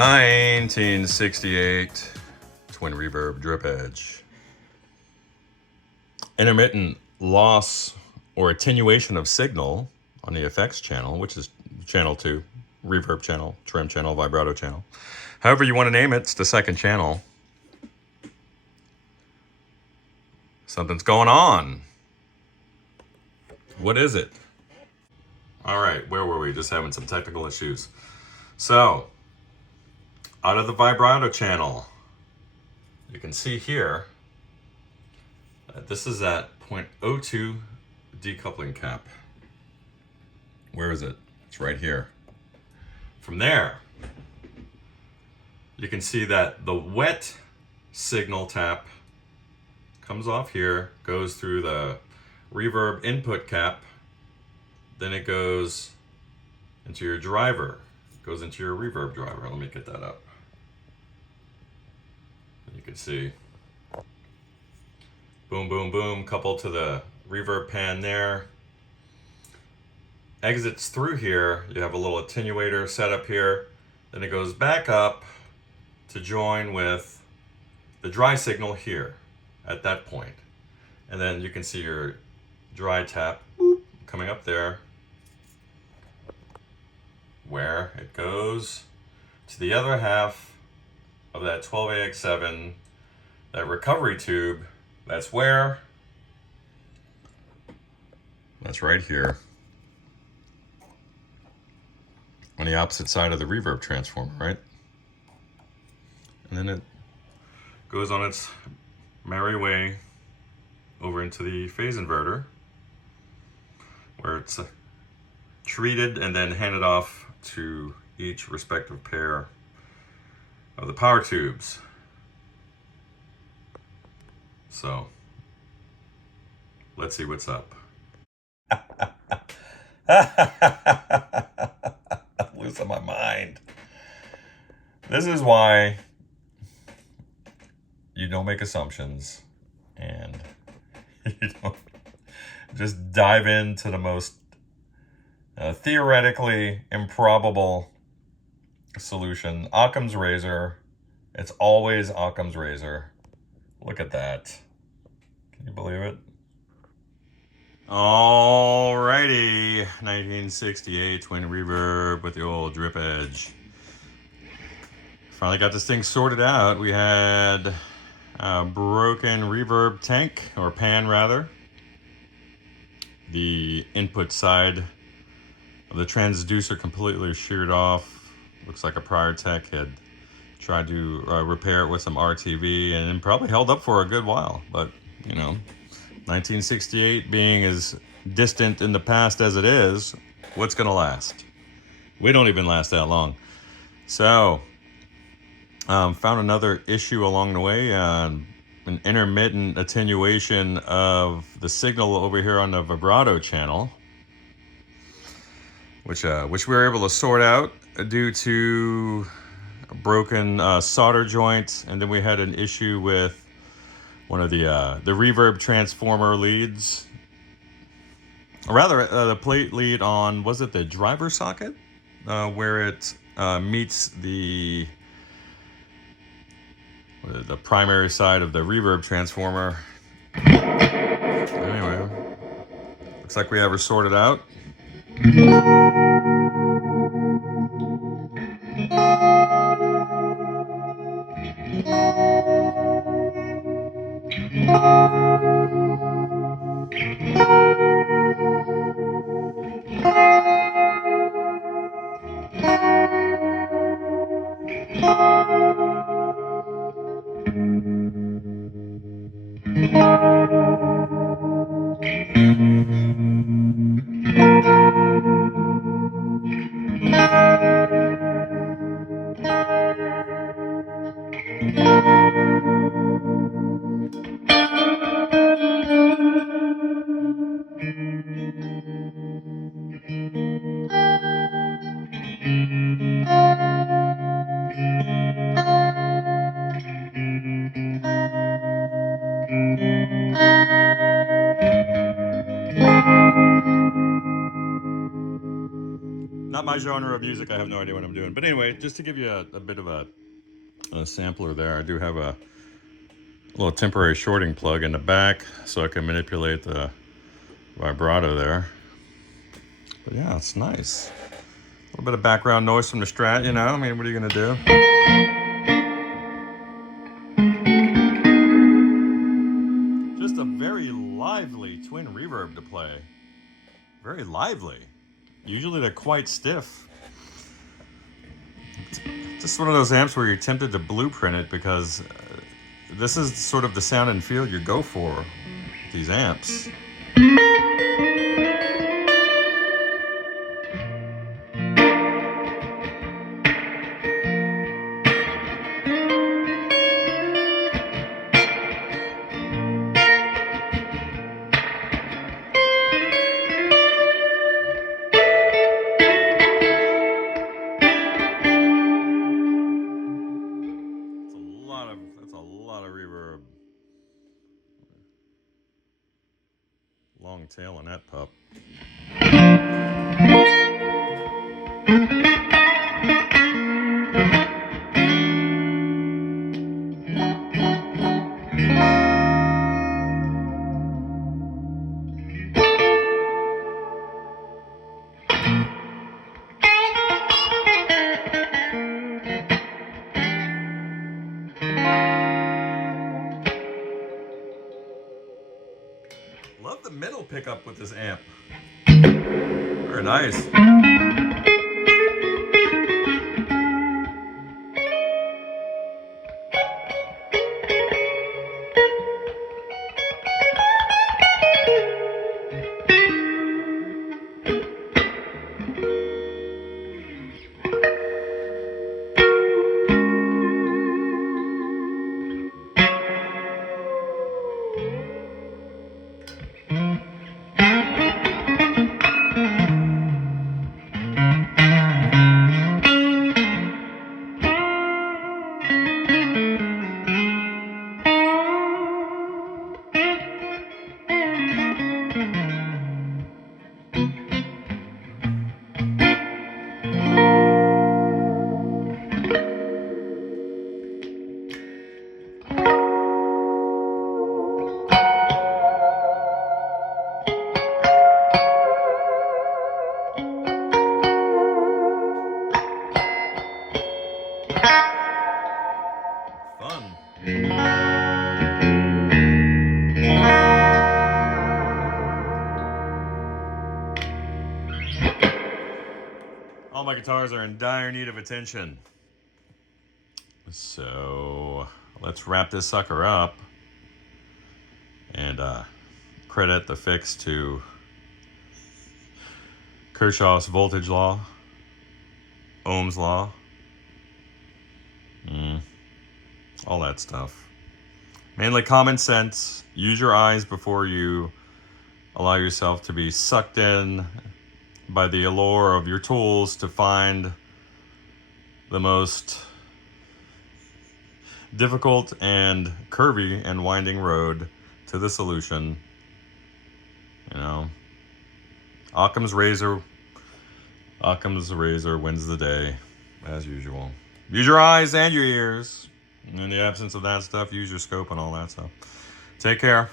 1968 twin reverb drip edge. Intermittent loss or attenuation of signal on the FX channel, which is channel 2, reverb channel, trim channel, vibrato channel. However you want to name it, it's the second channel. Something's going on. What is it? All right, where were we? Just having some technical issues. So, out of the vibrato channel, you can see here, this is at 0.02 decoupling cap. Where is it? It's right here. From there, you can see that the wet signal tap comes off here, goes through the reverb input cap, then it goes into your driver, goes into your reverb driver. Let me get that up. You can see, boom, boom, boom, coupled to the reverb pan there. Exits through here, you have a little attenuator set up here, then it goes back up to join with the dry signal here at that point. And then you can see your dry tap coming up there, where it goes to the other half of that 12AX7, that recovery tube. That's where? That's right here, on the opposite side of the reverb transformer, right? And then it goes on its merry way over into the phase inverter, where it's treated and then handed off to each respective pair of the power tubes. So, let's see what's up. I'm losing my mind. This is why you don't make assumptions and you don't just dive into the most theoretically improbable solution. Occam's razor. It's always Occam's razor. Look at that. Can you believe it? Alrighty, 1968 twin reverb with the old drip edge. Finally got this thing sorted out. We had a broken reverb tank, or pan rather. The input side of the transducer completely sheared off. Looks like a prior tech had tried to repair it with some RTV and probably held up for a good while. But, you know, 1968 being as distant in the past as it is, what's going to last? We don't even last that long. So, found another issue along the way, an intermittent attenuation of the signal over here on the vibrato channel, which we were able to sort out due to a broken solder joint, and then we had an issue with one of the reverb transformer leads, or rather the plate lead on, was it the driver socket, where it meets the primary side of the reverb transformer. Anyway, looks like we have her sorted out. my genre of music, I have no idea what I'm doing. But anyway, just to give you a bit of a sampler there, I do have a little temporary shorting plug in the back so I can manipulate the vibrato there. But yeah, it's nice. A little bit of background noise from the Strat, you know? I mean, what are you gonna do? Just a very lively twin reverb to play. Very lively. Usually they're quite stiff. It's just one of those amps where you're tempted to blueprint it because this is sort of the sound and feel you go for these amps. That's a lot of reverb. Long tail on that pup. Love the middle pickup with this amp. Very nice. Fun. All my guitars are in dire need of attention. So let's wrap this sucker up and credit the fix to Kirchhoff's voltage law, Ohm's law, all that stuff. Mainly common sense. Use your eyes before you allow yourself to be sucked in by the allure of your tools to find the most difficult and curvy and winding road to the solution. You know, Occam's razor wins the day, as usual. Use your eyes and your ears. In the absence of that stuff, use your scope and all that stuff. Take care.